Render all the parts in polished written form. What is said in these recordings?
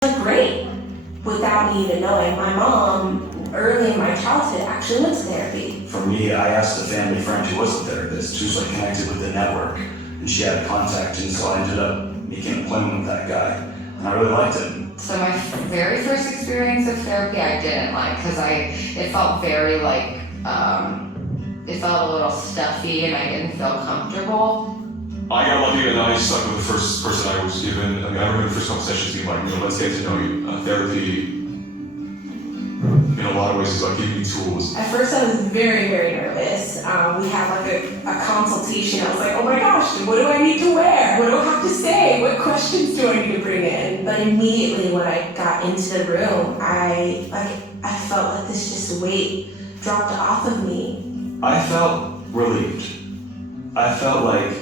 great without me even knowing. My mom, early in my childhood, actually went to therapy. For me, I asked a family friend who was a therapist, who's like connected with the network, and she had a contact, and so I ended up making an appointment with that guy, and I really liked him. So my very first experience of therapy I didn't like, because it felt very like, it felt a little stuffy and I didn't feel comfortable. I got lucky and I stuck with the first person I was given. I mean, I remember the first couple sessions being like, let's get to know you. Therapy, in a lot of ways, is like giving you tools. At first I was very, very nervous. We had like a consultation. I was like, oh my gosh, what do I need to wear? What do I have to say? What questions do I need to bring in? But immediately when I got into the room, I felt like this just weight dropped off of me. I felt relieved. I felt like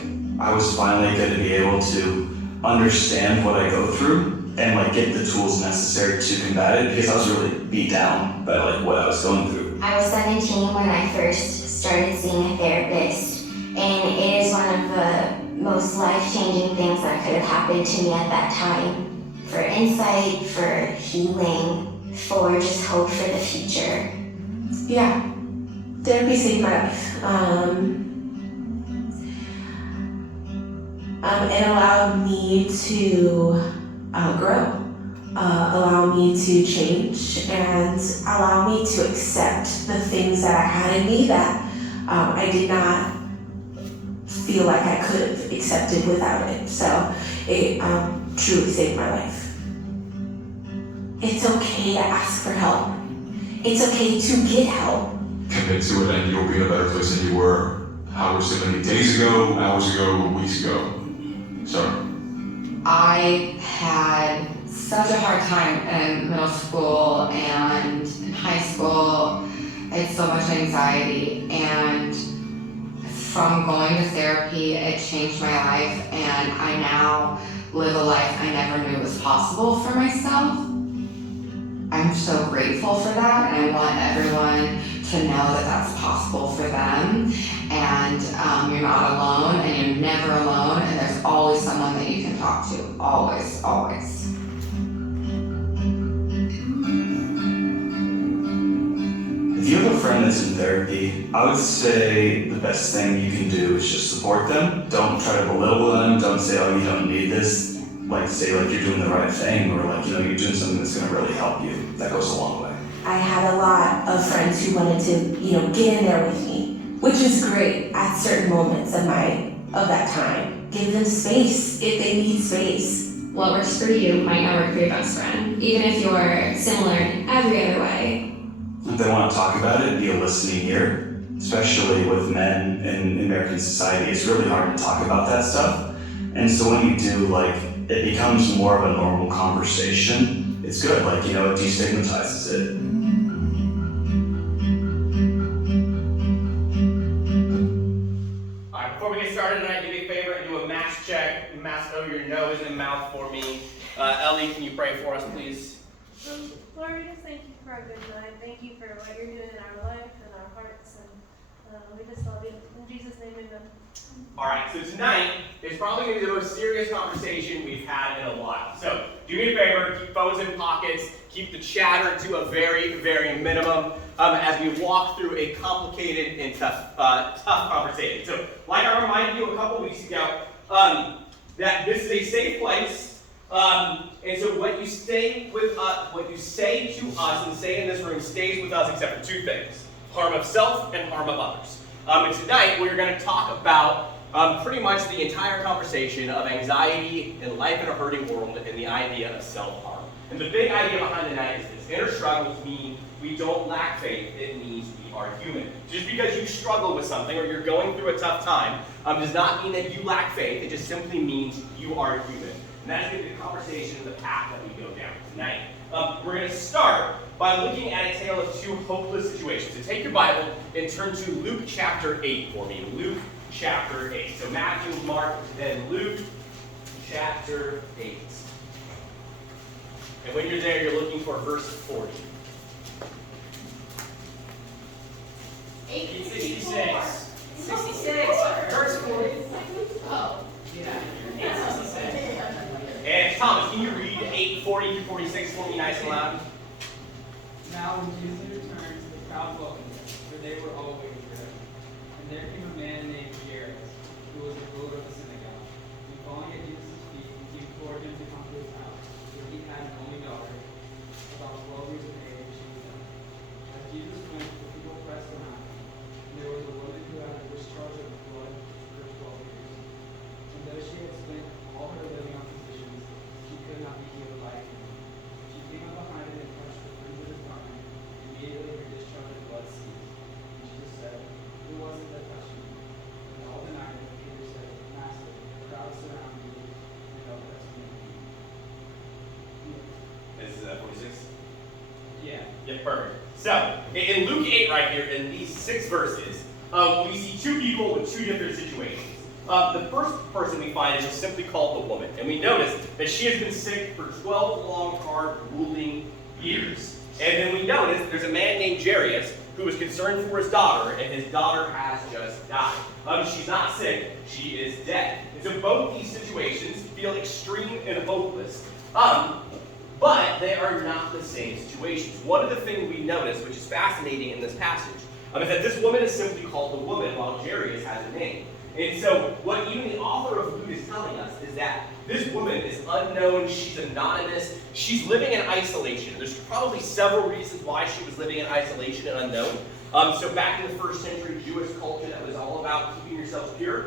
I was finally going to be able to understand what I go through and like get the tools necessary to combat it, because I was really beat down by like what I was going through. I was 17 when I first started seeing a therapist, and it is one of the most life-changing things that could have happened to me at that time. For insight, for healing, for just hope for the future. Yeah, therapy saved my life. It allowed me to grow, allow me to change, and allow me to accept the things that I had in me that I did not feel like I could have accepted without it. So it truly saved my life. It's okay to ask for help. It's okay to get help. Commit to it and you'll be in a better place than you were however so many days ago, hours ago, weeks ago. So I had such a hard time in middle school and in high school. I had so much anxiety, and from going to therapy, it changed my life, and I now live a life I never knew was possible for myself. I'm so grateful for that, and I want everyone to know that that's possible for them. And you're not alone, and you're never alone, and there's always someone that you can talk to. Always, always. If you have a friend that's in therapy, I would say the best thing you can do is just support them. Don't try to belittle them. Don't say, oh, you don't need this. Like, say like you're doing the right thing, or like, you're doing something that's gonna really help you. That goes a long way. I had a lot of friends who wanted to, get in there with me, which is great at certain moments of that time. Give them space if they need space. What works for you might not work for your best friend, even if you're similar in every other way. If they want to talk about it, be a listening ear. Especially with men in American society, it's really hard to talk about that stuff. And so when you do, it becomes more of a normal conversation. It's good, it destigmatizes it. Alright, before we get started tonight, do me a favor and do a mask check. Mask over your nose and mouth for me. Ellie, can you pray for us, please? Lord, we just thank you for our good night. Thank you for what you're doing in our life and our hearts. And we just love you. In Jesus' name, amen. Alright, so tonight is probably going to be the most serious conversation we've had in a while. So, do me a favor, keep phones in pockets, keep the chatter to a very, very minimum as we walk through a complicated and tough conversation. So, like I reminded you a couple weeks ago, that this is a safe place, and so what you say to us and say in this room stays with us except for two things: harm of self and harm of others. And tonight we're going to talk about pretty much the entire conversation of anxiety and life in a hurting world and the idea of self-harm. And the big idea behind tonight is this: inner struggles mean we don't lack faith, it means we are human. Just because you struggle with something or you're going through a tough time does not mean that you lack faith, it just simply means you are human. And that's going to be the conversation and the path that we go down tonight. We're going to start by looking at a tale of two hopeless situations. So take your Bible and turn to Luke chapter 8 for me. Luke chapter 8. So Matthew, Mark, then Luke chapter 8. And when you're there, you're looking for verse 40. 866. 66. Verse 40. Oh, yeah. 866. And Thomas, can you read 8:40 40 through 46 for me nice and loud. Now when Jesus returned, the crowd welcomed him, for they were all waiting for him. And there came a man named Jairus, who was the ruler of the synagogue. And falling at Jesus' feet, he implored him to come to his house, for he had an only daughter, about 12 years of age, and she was dead. As Jesus went, the people pressed around him, and there was a woman who had a discharge of blood for 12 years. And though she had spent all her living on physicians, she could not be healed by him. She came up behind him and touched the fringe of his garment. Immediately her discharge of blood ceased. And Jesus said, "Who was it that touched me?" And all denied it. Peter said, "Master, the crowd surround you and oppress me." This is 46? Yeah. Yeah, perfect. So, in Luke 8 right here, in these 6 verses, we see 2 people with 2 different situations. The first person we find is just simply called the woman. And we notice that she has been sick for 12 long, hard, grueling years. And then we notice there's a man named Jairus who is concerned for his daughter, and his daughter has just died. She's not sick, she is dead. And so both these situations feel extreme and hopeless. But they are not the same situations. One of the things we notice, which is fascinating in this passage, is that this woman is simply called the woman, while Jairus has a name. And so what even the author of Luke is telling us is that this woman is unknown, she's anonymous, she's living in isolation. There's probably several reasons why she was living in isolation and unknown. So back in the first century Jewish culture, that was all about keeping yourselves pure.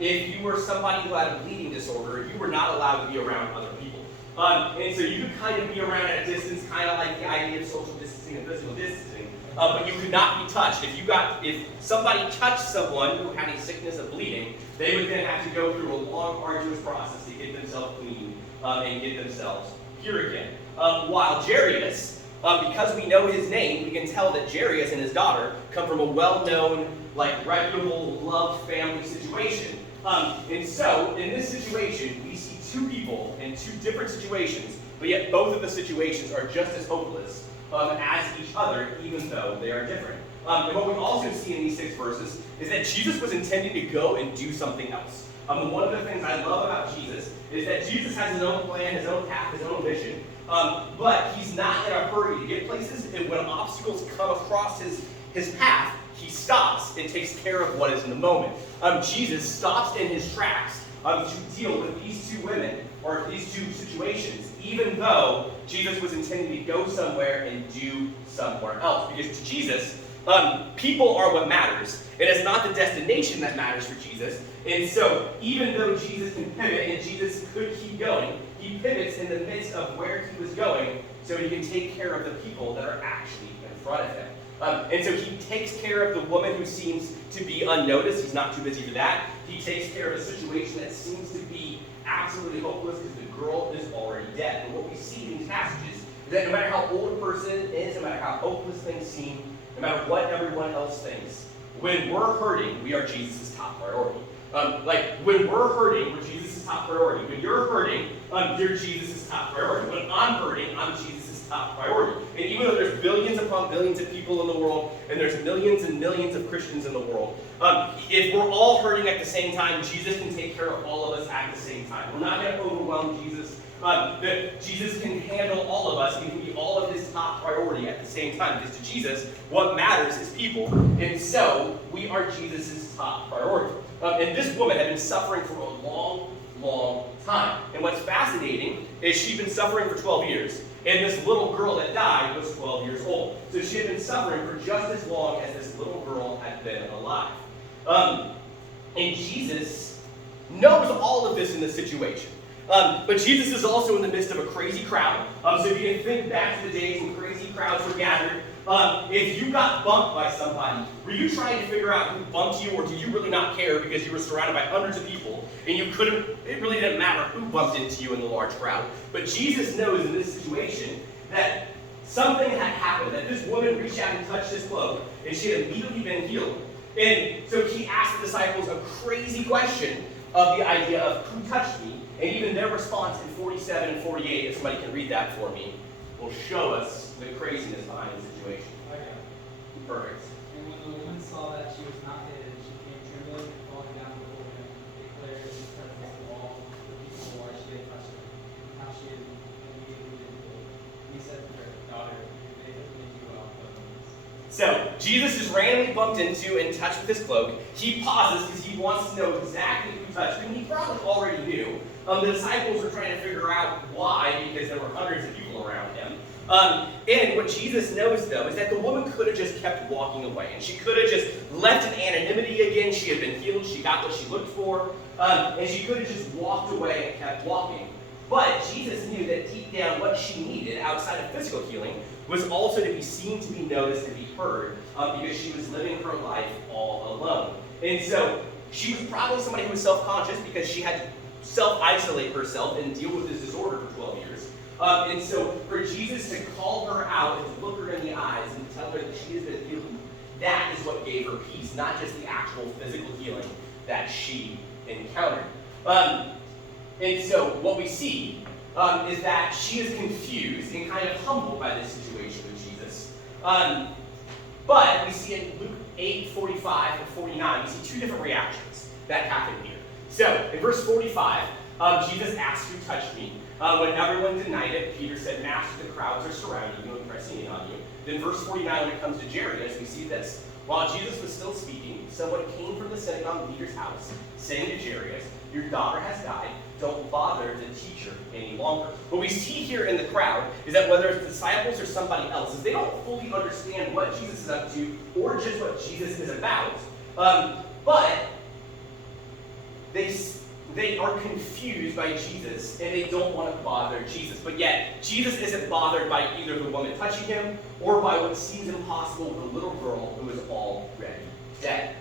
If you were somebody who had a bleeding disorder, you were not allowed to be around other people. And so you could kind of be around at a distance, kind of like the idea of social distancing and physical distancing, but you could not be touched. If somebody touched someone who had a sickness of bleeding, they would then have to go through a long, arduous process to get themselves clean and get themselves pure again. While Jairus, because we know his name, we can tell that Jairus and his daughter come from a well-known, reputable, loved family situation. And so, in this situation, we see 2 people in 2 different situations, but yet both of the situations are just as hopeless as each other, even though they are different. And what we also see in these 6 verses is that Jesus was intending to go and do something else. One of the things I love about Jesus is that Jesus has his own plan, his own path, his own vision, but he's not in a hurry to get places, and when obstacles come across his path, he stops and takes care of what is in the moment. Jesus stops in his tracks to deal with these 2 women, or these 2 situations, even though Jesus was intending to go somewhere and do somewhere else. Because to Jesus, people are what matters. And it's not the destination that matters for Jesus. And so, even though Jesus can pivot and Jesus could keep going, he pivots in the midst of where he was going so he can take care of the people that are actually in front of him. And so he takes care of the woman who seems to be unnoticed. He's not too busy for that. He takes care of a situation that seems to be absolutely hopeless because the girl is already dead. And what we see in these passages is that no matter how old a person is, no matter how hopeless things seem, no matter what everyone else thinks, when we're hurting, we are Jesus' top priority. When we're hurting, we're Jesus' top priority. When you're hurting, you're Jesus' top priority. When I'm hurting, I'm Jesus' top priority. And even though there's billions upon billions of people in the world, and there's millions and millions of Christians in the world, if we're all hurting at the same time, Jesus can take care of all of us at the same time. We're not going to overwhelm Jesus. Jesus can handle all of us. He can be all of his top priority at the same time. Because to Jesus, what matters is people. And so, we are Jesus' top priority. And this woman had been suffering for a long, long time. And what's fascinating is she'd been suffering for 12 years. And this little girl that died was 12 years old. So she had been suffering for just as long as this little girl had been alive. And Jesus knows all of this in this situation. But Jesus is also in the midst of a crazy crowd. So if you can think back to the days when crazy crowds were gathered, if you got bumped by somebody, were you trying to figure out who bumped you, or did you really not care because you were surrounded by hundreds of people and it really didn't matter who bumped into you in the large crowd? But Jesus knows in this situation that something had happened, that this woman reached out and touched his cloak, and she had immediately been healed. And so he asked the disciples a crazy question of the idea of who touched me, and even their response in 47 and 48, if somebody can read that for me, will show us the craziness behind the situation. Okay. Perfect. And when the woman saw that she was not hidden, she came trembling and falling down before him, declared in his presence of all the people why she had touched him, and how she had immediately said to her, "Daughter, your faith has made you well." So, Jesus is randomly bumped into and touched with his cloak. He pauses because he wants to know exactly who touched him. He probably already knew. The disciples were trying to figure out why, because there were hundreds of people around him. And what Jesus knows, though, is that the woman could have just kept walking away. And she could have just left in anonymity again. She had been healed. She got what she looked for. And she could have just walked away and kept walking. But Jesus knew that deep down what she needed, outside of physical healing, was also to be seen, to be noticed, to be heard, because she was living her life all alone. And so she was probably somebody who was self-conscious because she had to self-isolate herself and deal with this disorder for 12 years. And so for Jesus to call her out and to look her in the eyes and tell her that she has been healed, that is what gave her peace, not just the actual physical healing that she encountered. And so what we see is that she is confused and kind of humbled by this situation with Jesus. But we see in Luke 8:45 and 49, we see two different reactions that happen here. So in verse 45, Jesus asked, "Who touched me?" When everyone denied it, Peter said, "Master, the crowds are surrounding you and pressing in on you." Then verse 49, when it comes to Jairus, we see this. While Jesus was still speaking, someone came from the synagogue leader's house, saying to Jairus, "Your daughter has died. Don't bother the teacher any longer." What we see here in the crowd is that whether it's disciples or somebody else, is they don't fully understand what Jesus is up to or just what Jesus is about. But they are confused by Jesus and they don't want to bother Jesus. But yet, Jesus isn't bothered by either the woman touching him or by what seems impossible with a little girl who is already dead.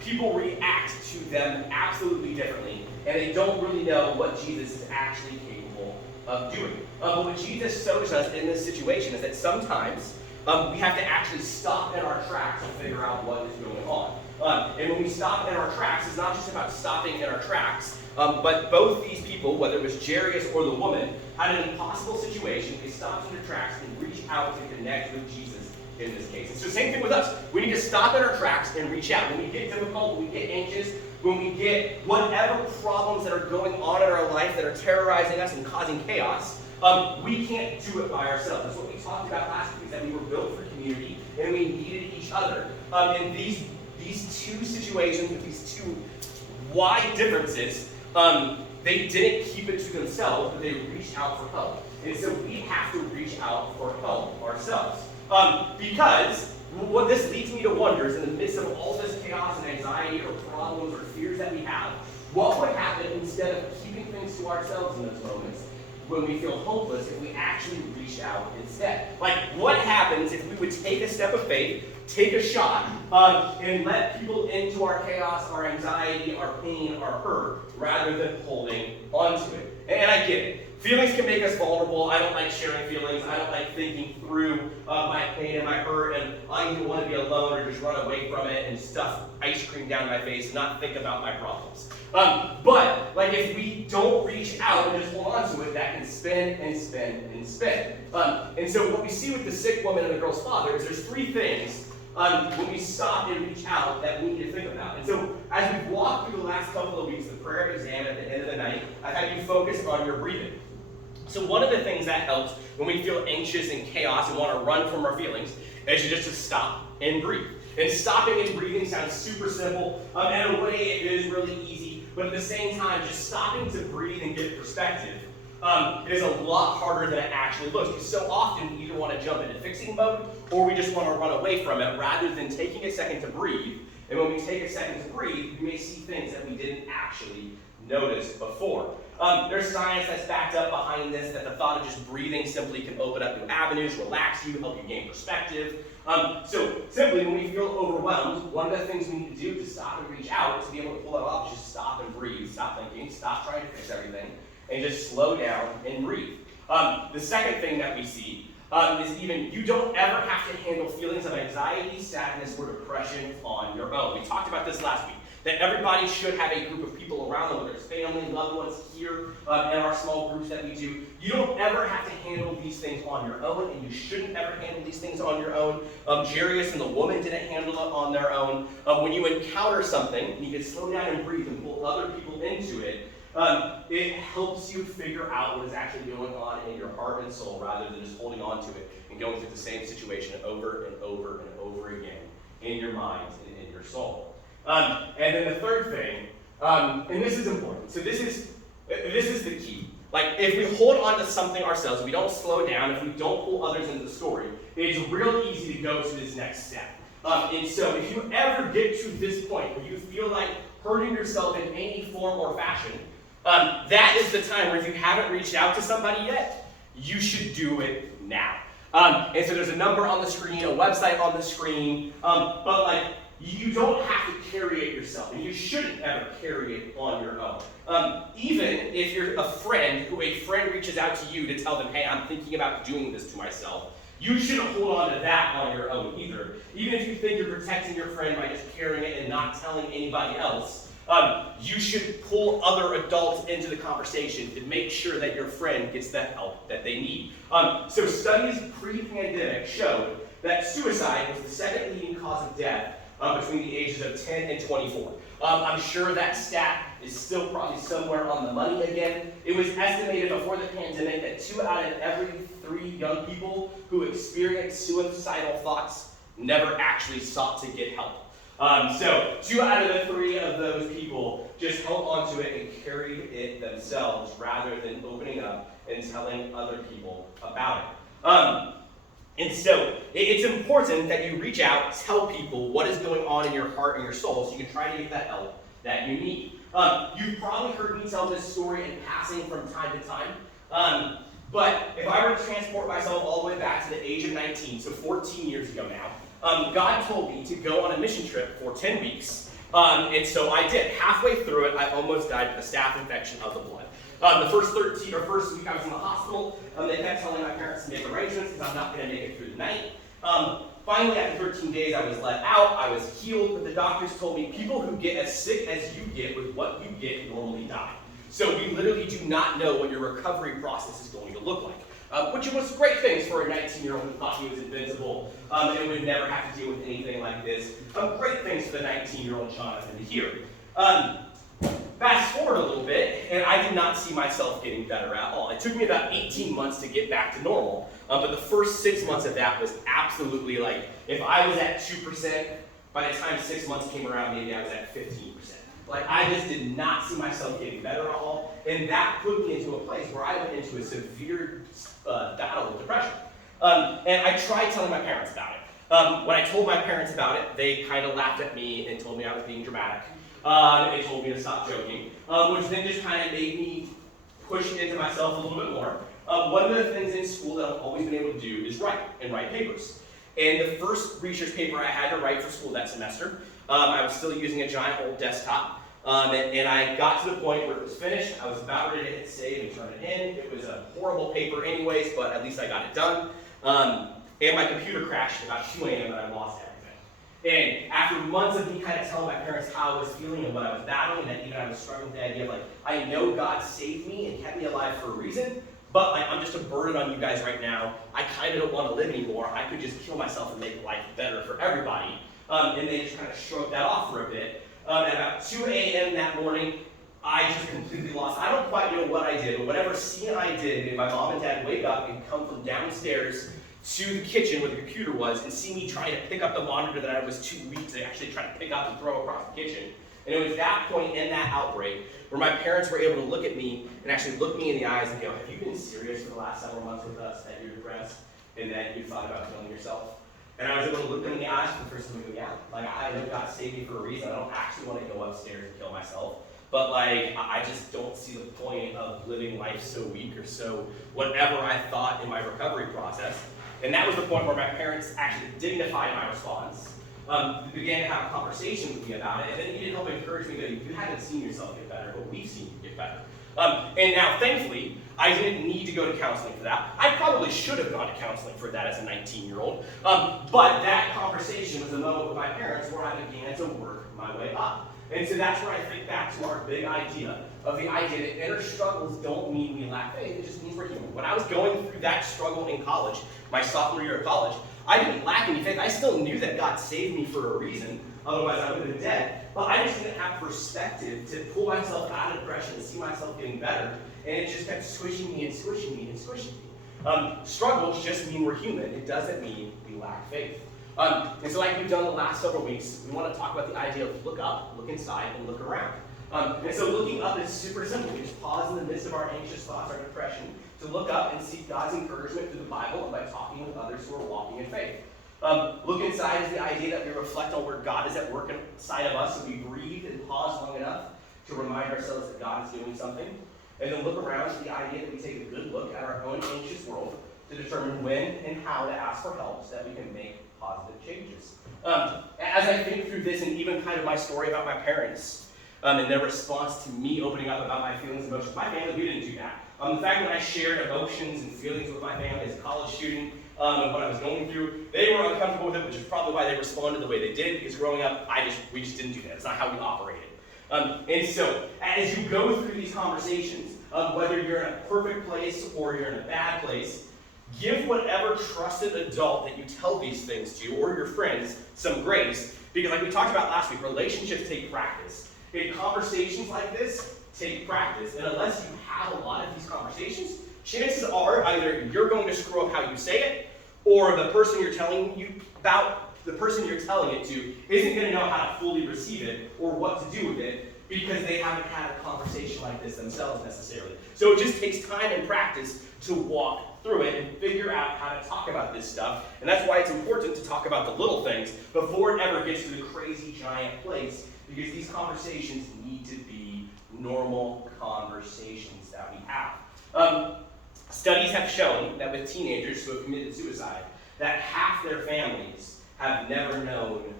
People react to them absolutely differently, and they don't really know what Jesus is actually capable of doing. But what Jesus shows us in this situation is that sometimes we have to actually stop in our tracks to figure out what is going on. And when we stop in our tracks, it's not just about stopping in our tracks, but both these people, whether it was Jairus or the woman, had an impossible situation. They stopped in their tracks and reached out to connect with Jesus in this case. And so same thing with us. We need to stop in our tracks and reach out. When we get difficult, when we get anxious, when we get whatever problems that are going on in our life that are terrorizing us and causing chaos, we can't do it by ourselves. That's what we talked about last week, is that we were built for community and we needed each other. And these two situations with these two wide differences, they didn't keep it to themselves, but they reached out for help. And so we have to reach out for help ourselves. Because what this leads me to wonder is in the midst of all this chaos and anxiety or problems or fears that we have, what would happen instead of keeping things to ourselves in those moments when we feel hopeless if we actually reach out instead? Like, what happens if we would take a step of faith, take a shot, and let people into our chaos, our anxiety, our pain, our hurt, rather than holding onto it? And I get it. Feelings can make us vulnerable. I don't like sharing feelings. I don't like thinking through my pain and my hurt, and I either want to be alone or just run away from it and stuff ice cream down my face and not think about my problems. But like if we don't reach out and just hold on to it, that can spin and spin and spin. And so what we see with the sick woman and the girl's father is there's three things when we stop and reach out that we need to think about. And so as we walk through the last couple of weeks, the prayer exam at the end of the night, I've had you focus on your breathing. So one of the things that helps when we feel anxious and chaos and want to run from our feelings is just to stop and breathe. And stopping and breathing sounds super simple. In a way, it is really easy. But at the same time, just stopping to breathe and get perspective is a lot harder than it actually looks. Because so often we either want to jump into fixing mode or we just want to run away from it rather than taking a second to breathe. And when we take a second to breathe, we may see things that we didn't actually notice before. There's science that's backed up behind this, that the thought of just breathing simply can open up new avenues, relax you, help you gain perspective. So simply, when we feel overwhelmed, one of the things we need to do to stop and reach out, to be able to pull it off, is just stop and breathe. Stop thinking, stop trying to fix everything, and just slow down and breathe. The second thing that we see is even you don't ever have to handle feelings of anxiety, sadness, or depression on your own. We talked about this last week, that everybody should have a group of people around them, whether it's family, loved ones here, in our small groups that we do. You don't ever have to handle these things on your own, and you shouldn't ever handle these things on your own. Jairus and the woman didn't handle it on their own. When you encounter something, and you can slow down and breathe and pull other people into it, It helps you figure out what is actually going on in your heart and soul rather than just holding on to it and going through the same situation over and over and over again in your mind and in your soul. And then the third thing, and this is important, so this is the key. Like, if we hold on to something ourselves, if we don't slow down, if we don't pull others into the story, it's real easy to go to this next step. And so if you ever get to this point where you feel like hurting yourself in any form or fashion, that is the time where if you haven't reached out to somebody yet, you should do it now. And so there's a number on the screen, a website on the screen, but like, you don't have to carry it yourself, and you shouldn't ever carry it on your own. Even if you're a friend who a friend reaches out to you to tell them, hey, I'm thinking about doing this to myself, you shouldn't hold on to that on your own either. Even if you think you're protecting your friend by just carrying it and not telling anybody else, you should pull other adults into the conversation to make sure that your friend gets the help that they need. So studies pre-pandemic showed that suicide was the second leading cause of death between the ages of 10 and 24. I'm sure that stat is still probably somewhere on the money again. It was estimated before the pandemic that 2 out of every 3 young people who experienced suicidal thoughts never actually sought to get help. So 2 out of the 3 of those people just held onto it and carried it themselves rather than opening up and telling other people about it. And so it's important that you reach out, tell people what is going on in your heart and your soul so you can try to get that help that you need. You've probably heard me tell this story in passing from time to time, but if I were to transport myself all the way back to the age of 19, so 14 years ago now, God told me to go on a mission trip for 10 weeks, and so I did. Halfway through it, I almost died of a staph infection of the blood. The first week I was in the hospital, they kept telling my parents to make arrangements because I'm not going to make it through the night. Finally, after 13 days, I was let out. I was healed, but the doctors told me people who get as sick as you get with what you get normally die. So we literally do not know what your recovery process is going to look like, which was great things for a 19-year-old who thought he was invincible and would never have to deal with anything like this. Great things for the 19-year-old Jonathan to hear. Fast forward a little bit, and I did not see myself getting better at all. It took me about 18 months to get back to normal, but the first 6 months of that was absolutely like, if I was at 2%, by the time 6 months came around, maybe I was at 15%. Like, I just did not see myself getting better at all, and that put me into a place where I went into a severe battle with depression. And I tried telling my parents about it. When I told my parents about it, they kind of laughed at me and told me I was being dramatic. They told me to stop joking, which then just kind of made me push into myself a little bit more. One of the things in school that I've always been able to do is write papers. And the first research paper I had to write for school that semester, I was still using a giant old desktop. And I got to the point where it was finished. I was about ready to hit save and turn it in. It was a horrible paper anyways, but at least I got it done. And my computer crashed at about 2 a.m. and I lost everything. And after months of me kind of telling my parents how I was feeling and what I was battling, and that even I was struggling with the idea of like, I know God saved me and kept me alive for a reason, but like, I'm just a burden on you guys right now. I kind of don't want to live anymore. I could just kill myself and make life better for everybody. And they just kind of shrugged that off for a bit. At about 2 a.m. that morning, I just completely lost. I don't quite know what I did, but whatever scene I did, made my mom and dad wake up and come from downstairs to the kitchen where the computer was and see me trying to pick up the monitor that I was too weak to actually try to pick up and throw across the kitchen. And it was that point in that outbreak where my parents were able to look at me and actually look me in the eyes and go, have you been serious for the last several months with us, that you're depressed and that you thought about killing yourself? And I was able to look them in the eyes for the first time and go, yeah, like I know God saved me for a reason. I don't actually want to go upstairs and kill myself. But like, I just don't see the point of living life so weak or so whatever I thought in my recovery process. And that was the point where my parents actually dignified my response. They began to have a conversation with me about it, and then he did help encourage me that you haven't seen yourself get better, but we've seen you get better. And now, thankfully, I didn't need to go to counseling for that. I probably should have gone to counseling for that as a 19-year-old. But that conversation was a moment with my parents where I began to work my way up. And so that's where I think back to our big idea of the idea that inner struggles don't mean we lack faith, it just means we're human. When I was going through that struggle in college, my sophomore year of college, I didn't lack any faith. I still knew that God saved me for a reason. Otherwise, I would have been dead. But I just didn't have perspective to pull myself out of depression and see myself getting better. And it just kept squishing me and squishing me and squishing me. Struggles just mean we're human. It doesn't mean we lack faith. And so like we've done the last several weeks, we want to talk about the idea of look up, look inside, and look around. And so looking up is super simple. We just pause in the midst of our anxious thoughts, our depression, to look up and seek God's encouragement through the Bible and by talking with others who are walking in faith. Look inside is the idea that we reflect on where God is at work inside of us, so we breathe and pause long enough to remind ourselves that God is doing something. And then look around is the idea that we take a good look at our own anxious world to determine when and how to ask for help so that we can make positive changes. As I think through this and even kind of my story about my parents and their response to me opening up about my feelings and emotions, my family, we didn't do that. The fact that I shared emotions and feelings with my family as a college student and what I was going through, they were uncomfortable with it, which is probably why they responded the way they did, because growing up, we just didn't do that. It's not how we operated. And so, as you go through these conversations, whether you're in a perfect place or you're in a bad place, give whatever trusted adult that you tell these things to, or your friends, some grace, because like we talked about last week, relationships take practice. In conversations like this, take practice. And unless you have a lot of these conversations, chances are either you're going to screw up how you say it, or the person you're telling it to isn't going to know how to fully receive it or what to do with it because they haven't had a conversation like this themselves necessarily. So it just takes time and practice to walk through it and figure out how to talk about this stuff. And that's why it's important to talk about the little things before it ever gets to the crazy giant place, because these conversations need to be normal conversations that we have. Studies have shown that with teenagers who have committed suicide, that half their families have never known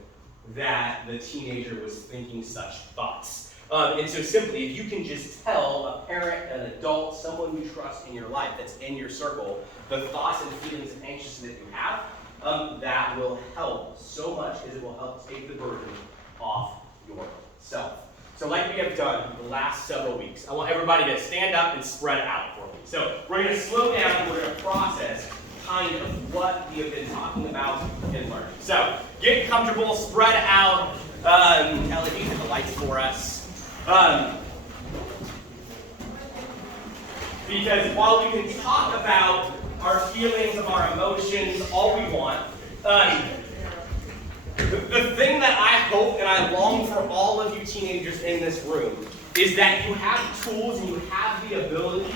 that the teenager was thinking such thoughts. And so simply, if you can just tell a parent, an adult, someone you trust in your life that's in your circle, the thoughts and feelings and anxiousness that you have, that will help so much because it will help take the burden off yourself. So like we have done the last several weeks, I want everybody to stand up and spread out for me. So we're going to slow down and we're going to process kind of what we have been talking about and learning. So get comfortable, spread out. Ellie, you hit the lights for us. Because while we can talk about our feelings, of our emotions, all we want, the thing that I hope and I long for all of you teenagers in this room is that you have tools and you have the ability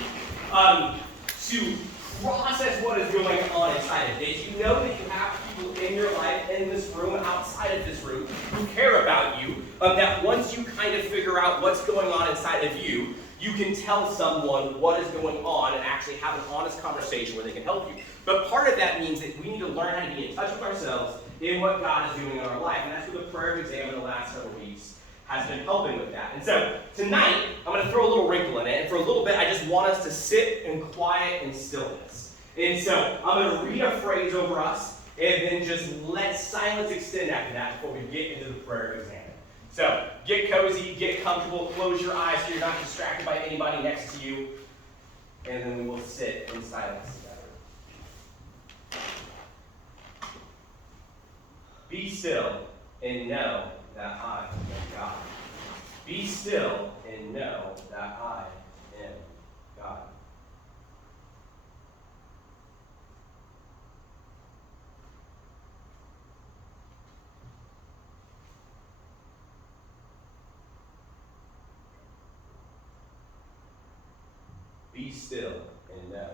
to process what is going on inside of it. You know that you have people in your life, in this room, outside of this room, who care about you, that once you kind of figure out what's going on inside of you, you can tell someone what is going on and actually have an honest conversation where they can help you. But part of that means that we need to learn how to be in touch with ourselves in what God is doing in our life. And that's where the prayer exam in the last several weeks has been helping with that. And so tonight, I'm going to throw a little wrinkle in it. And for a little bit, I just want us to sit in quiet and stillness. And so I'm going to read a phrase over us and then just let silence extend after that before we get into the prayer exam. So get cozy, get comfortable, close your eyes so you're not distracted by anybody next to you. And then we will sit in silence together. Be still and know that I am God. Be still and know that I am God. Be still and know.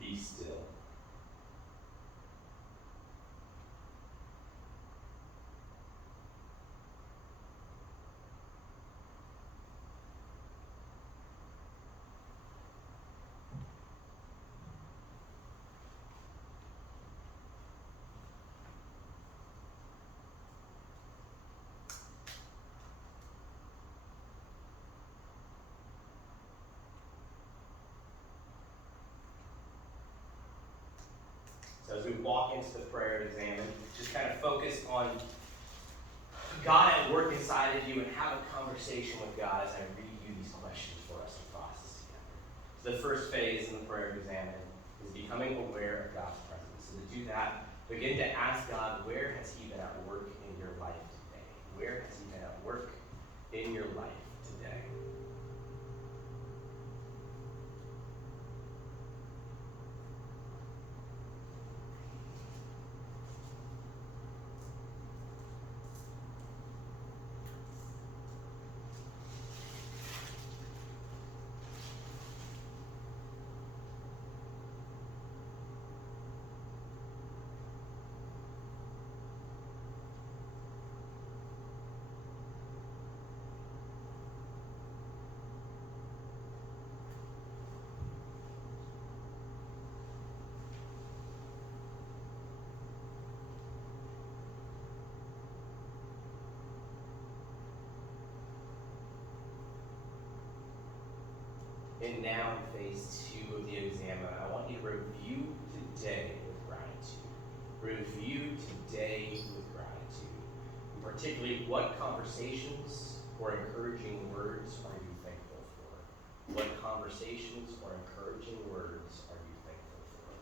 Be still. walk into the prayer examen, just kind of focus on God at work inside of you and have a conversation with God as I read you these questions for us to process together. So the first phase in the prayer examen is becoming aware of God's presence. So to do that, begin to ask God, where has He been at work in your life today? Where has He been at work in your life today? And now in phase 2 of the exam, I want you to review today with gratitude. Review today with gratitude. And particularly, what conversations or encouraging words are you thankful for? What conversations or encouraging words are you thankful for?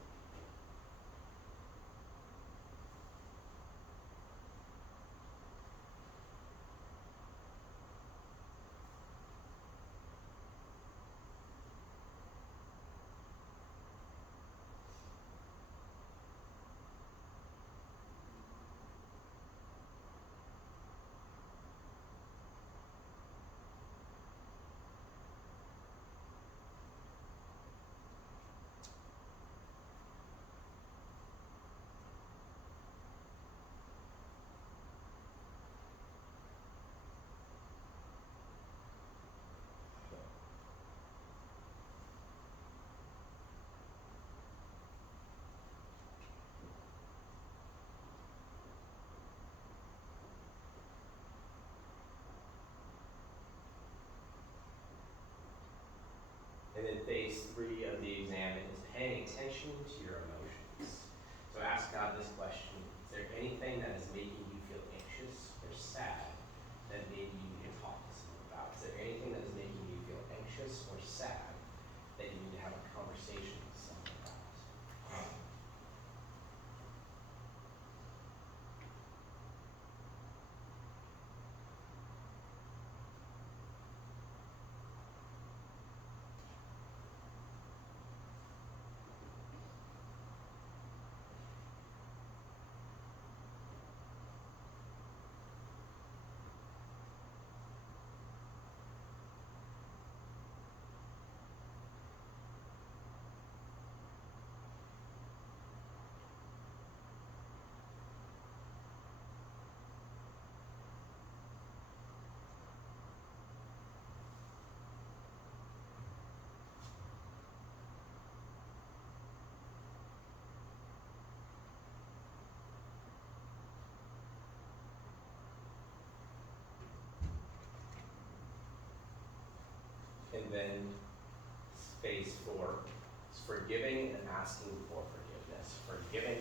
And then phase 3 of the exam is paying attention to your emotions. So ask God this question: is there anything that is making you feel anxious or sad that maybe you need to talk to someone about? Is there anything that is making you feel anxious or sad that you need to have a conversation with someone about? And then phase 4 is forgiving and asking for forgiveness. Forgiving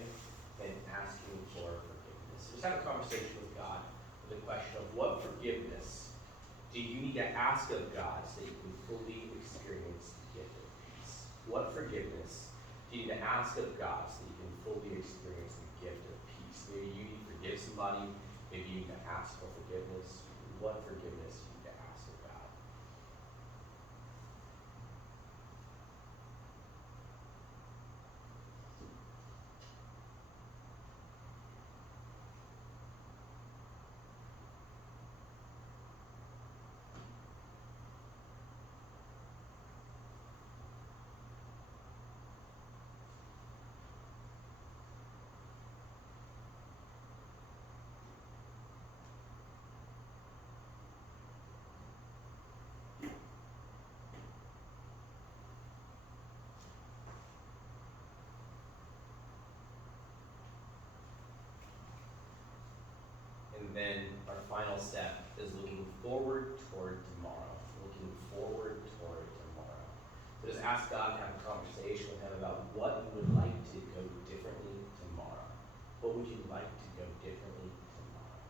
and asking for forgiveness. So just have a conversation with God with the question of what forgiveness do you need to ask of God so that you can fully experience the gift of peace? What forgiveness do you need to ask of God so that you can fully experience the gift of peace? Maybe you need to forgive somebody. Maybe you need to ask for forgiveness. What forgiveness do you need to ask of God? And then our final step is looking forward toward tomorrow. Looking forward toward tomorrow. So just ask God to have a conversation with Him about what you would like to go differently tomorrow. What would you like to go differently tomorrow?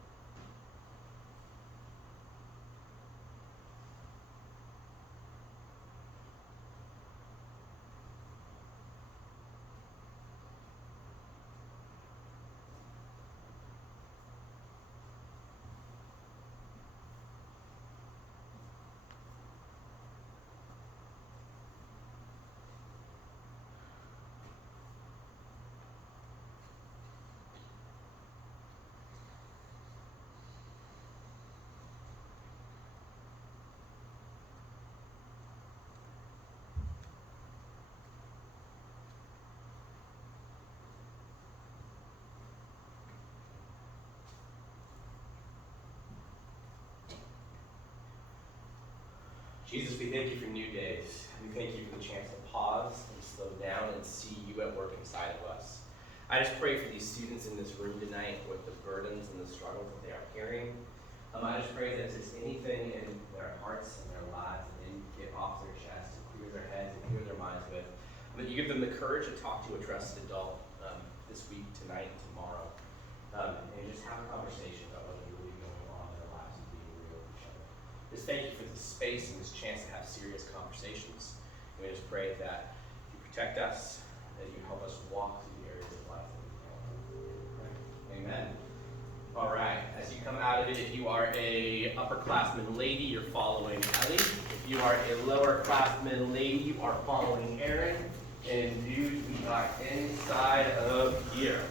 Jesus, we thank you for new days. We thank you for the chance to pause and slow down and see you at work inside of us. I just pray for these students in this room tonight with the burdens and the struggles that they are carrying. I just pray that if there's anything in their hearts and their lives that they need to get off their chest and clear their heads and clear their minds with, that you give them the courage to talk to a trusted adult this week, tonight, tomorrow, and just have a conversation about what's really going on in their lives and being real with each other. Just thank you for this space and this chance to have serious conversations. And we just pray that you protect us, that you help us walk through the areas of life that we know. Amen. All right, as you come out of it, if you are a upperclassman lady, you're following Ellie. If you are a lowerclassman lady, you are following Aaron. And dude, we are inside of here.